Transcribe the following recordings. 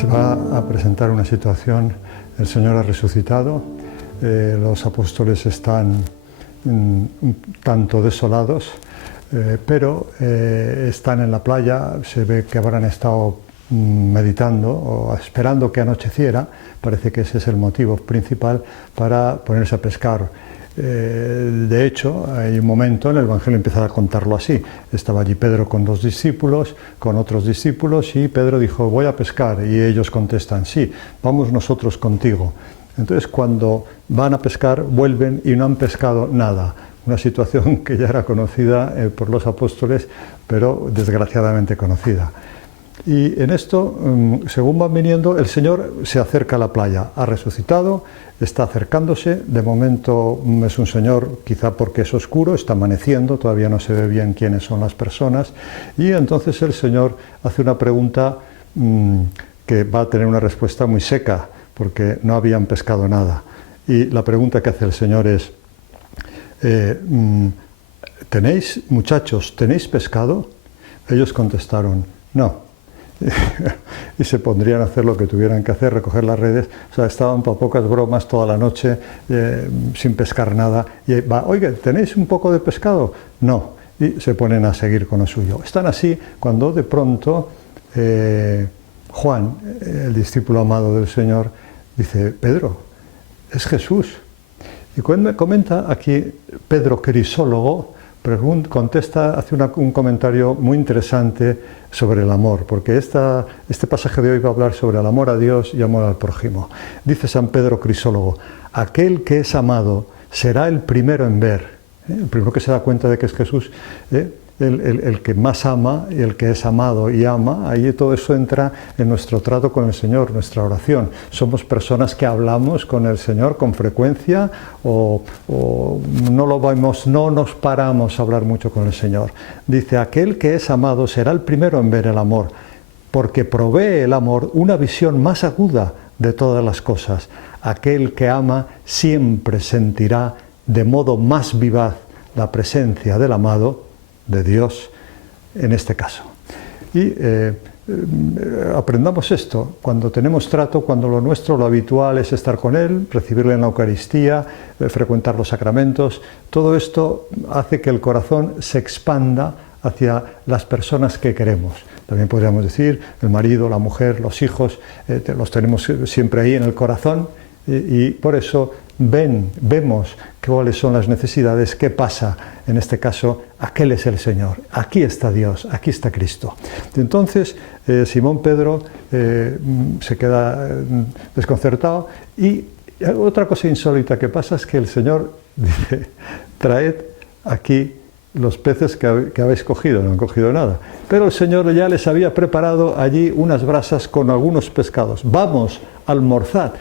Se va a presentar una situación, el Señor ha resucitado, los apóstoles están un tanto desolados, pero están en la playa, se ve que habrán estado meditando o esperando que anocheciera, parece que ese es el motivo principal para ponerse a pescar. De hecho, hay un momento en el Evangelio empieza a contarlo así. Estaba allí Pedro con 2 discípulos, con otros discípulos, y Pedro dijo, voy a pescar, y ellos contestan, sí, vamos nosotros contigo. Entonces, cuando van a pescar, vuelven y no han pescado nada. Una situación que ya era conocida por los apóstoles, pero desgraciadamente conocida. Y en esto, según van viniendo, el Señor se acerca a la playa, ha resucitado, está acercándose, de momento es un Señor, quizá porque es oscuro, está amaneciendo, todavía no se ve bien quiénes son las personas, y entonces el Señor hace una pregunta que va a tener una respuesta muy seca, porque no habían pescado nada. Y la pregunta que hace el Señor es, ¿tenéis, muchachos, tenéis pescado? Ellos contestaron, no. Y se pondrían a hacer lo que tuvieran que hacer, recoger las redes. O sea, estaban para pocas bromas toda la noche sin pescar nada. Y va, oiga, ¿tenéis un poco de pescado? No. Y se ponen a seguir con lo suyo. Están así cuando de pronto Juan, el discípulo amado del Señor, dice, Pedro, es Jesús. Y cuando comenta aquí Pedro Crisólogo, contesta, hace un comentario muy interesante sobre el amor, porque este pasaje de hoy va a hablar sobre el amor a Dios y amor al prójimo. Dice San Pedro Crisólogo, aquel que es amado será el primero en ver, el primero que se da cuenta de que es Jesús, el que más ama y el que es amado y ama, ahí todo eso entra en nuestro trato con el Señor, nuestra oración. Somos personas que hablamos con el Señor con frecuencia o no lo vemos, no nos paramos a hablar mucho con el Señor. Dice, aquel que es amado será el primero en ver el amor, porque provee el amor una visión más aguda de todas las cosas. Aquel que ama siempre sentirá de modo más vivaz la presencia del amado, de Dios en este caso. Y aprendamos esto, cuando tenemos trato, cuando lo nuestro, lo habitual es estar con Él, recibirle en la Eucaristía, frecuentar los sacramentos, todo esto hace que el corazón se expanda hacia las personas que queremos. También podríamos decir, el marido, la mujer, los hijos, los tenemos siempre ahí en el corazón y por eso vemos cuáles son las necesidades, qué pasa. En este caso, aquel es el Señor, aquí está Dios, aquí está Cristo. Entonces, Simón Pedro se queda desconcertado y otra cosa insólita que pasa es que el Señor dice, traed aquí los peces que habéis cogido, no han cogido nada. Pero el Señor ya les había preparado allí unas brasas con algunos pescados. Vamos, almorzad.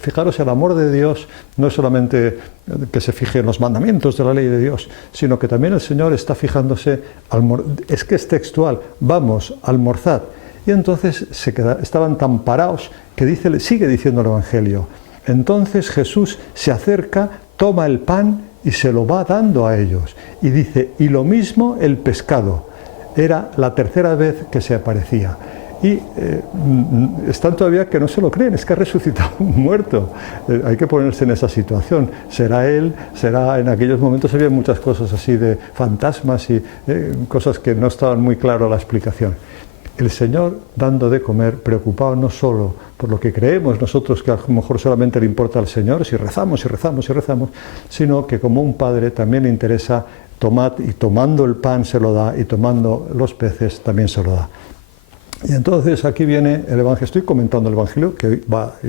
Fijaros, el amor de Dios no es solamente que se fije en los mandamientos de la ley de Dios, sino que también el Señor está fijándose, es que es textual, vamos, almorzad. Y entonces estaban tan parados que sigue diciendo el Evangelio. Entonces Jesús se acerca, toma el pan y se lo va dando a ellos. Y dice, y lo mismo el pescado. Era la tercera vez que se aparecía. Y están todavía que no se lo creen, es que ha resucitado un muerto. Hay que ponerse en esa situación. Será él, será en aquellos momentos había muchas cosas así de fantasmas y cosas que no estaban muy claras la explicación. El Señor dando de comer, preocupado no solo por lo que creemos nosotros, que a lo mejor solamente le importa al Señor, si rezamos y rezamos y rezamos, sino que como un padre también le interesa tomar, y tomando el pan se lo da, y tomando los peces también se lo da. Y entonces aquí viene el Evangelio, estoy comentando el Evangelio, que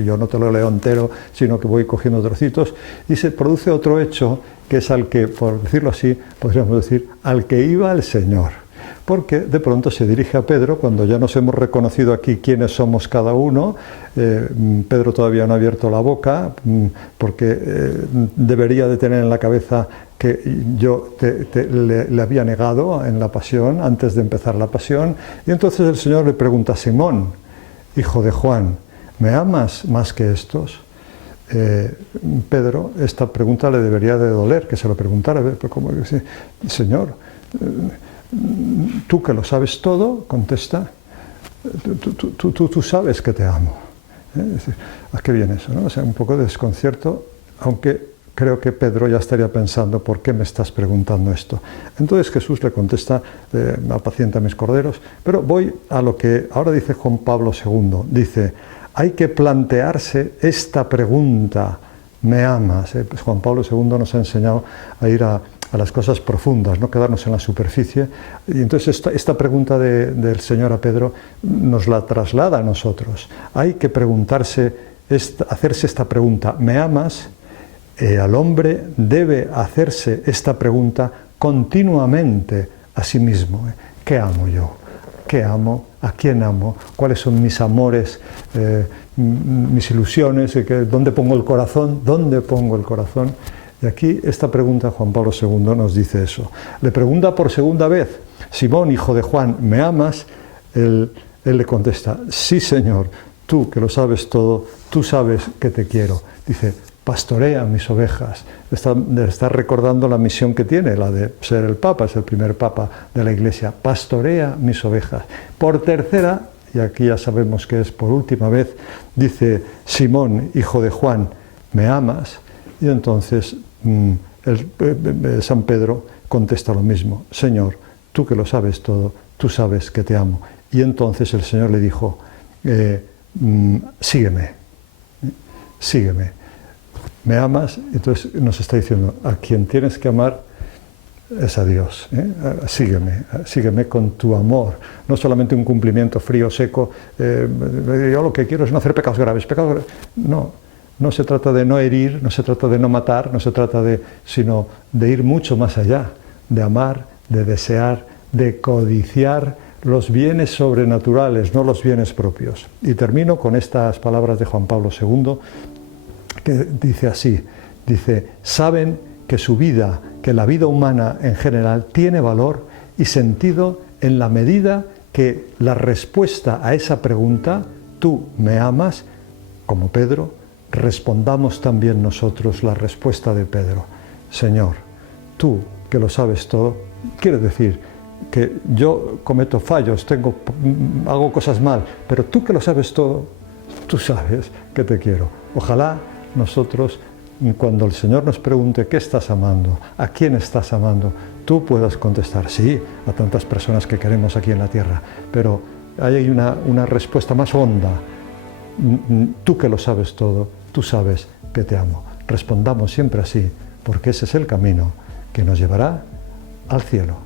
yo no te lo leo entero, sino que voy cogiendo trocitos, y se produce otro hecho, que es al que, por decirlo así, podríamos decir, al que iba el Señor. Porque de pronto se dirige a Pedro, cuando ya nos hemos reconocido aquí quiénes somos cada uno. Pedro todavía no ha abierto la boca, porque debería de tener en la cabeza que yo le había negado en la pasión, antes de empezar la pasión. Y entonces el Señor le pregunta a Simón, hijo de Juan, ¿me amas más que estos? Pedro, esta pregunta le debería de doler, que se lo preguntara, pero como dice, Señor, tú que lo sabes todo, contesta, tú sabes que te amo. ¿A qué viene eso, no? O sea, un poco de desconcierto, aunque creo que Pedro ya estaría pensando, ¿por qué me estás preguntando esto? Entonces Jesús le contesta, apacienta mis corderos, pero voy a lo que ahora dice Juan Pablo II, dice, hay que plantearse esta pregunta, ¿me amas? Pues Juan Pablo II nos ha enseñado a ir a las cosas profundas, no quedarnos en la superficie, y entonces esta pregunta del Señor a Pedro nos la traslada a nosotros. Hay que preguntarse, hacerse esta pregunta, ¿me amas? Al hombre debe hacerse esta pregunta continuamente a sí mismo. ¿Qué amo yo? ¿Qué amo? ¿A quién amo? ¿Cuáles son mis amores, mis ilusiones? ¿Dónde pongo el corazón? ¿Dónde pongo el corazón? Y aquí esta pregunta Juan Pablo II nos dice eso. Le pregunta por segunda vez, Simón, hijo de Juan, ¿me amas? Él le contesta, sí, Señor, tú que lo sabes todo, tú sabes que te quiero. Dice, pastorea mis ovejas. Está recordando la misión que tiene, la de ser el Papa, es el primer Papa de la Iglesia. Pastorea mis ovejas. Por tercera, y aquí ya sabemos que es por última vez, dice, Simón, hijo de Juan, ¿me amas? Y entonces San Pedro contesta lo mismo, Señor, tú que lo sabes todo, tú sabes que te amo. Y entonces el Señor le dijo, sígueme, sígueme. ¿Me amas? Entonces nos está diciendo, a quien tienes que amar es a Dios. Sígueme con tu amor. No solamente un cumplimiento frío, seco, yo lo que quiero es no hacer pecados graves. No se trata de no herir, no se trata de no matar, no se trata sino de ir mucho más allá, de amar, de desear, de codiciar los bienes sobrenaturales, no los bienes propios. Y termino con estas palabras de Juan Pablo II, que dice así, dice, saben que su vida, que la vida humana en general tiene valor y sentido en la medida que la respuesta a esa pregunta, tú me amas, como Pedro, respondamos también nosotros la respuesta de Pedro, Señor, tú que lo sabes todo, quiere decir que yo cometo fallos, hago cosas mal, pero tú que lo sabes todo, tú sabes que te quiero. Ojalá nosotros, cuando el Señor nos pregunte ¿qué estás amando? ¿A quién estás amando? Tú puedas contestar sí a tantas personas que queremos aquí en la tierra, pero hay una respuesta más honda. Tú que lo sabes todo, tú sabes que te amo. Respondamos siempre así, porque ese es el camino que nos llevará al cielo.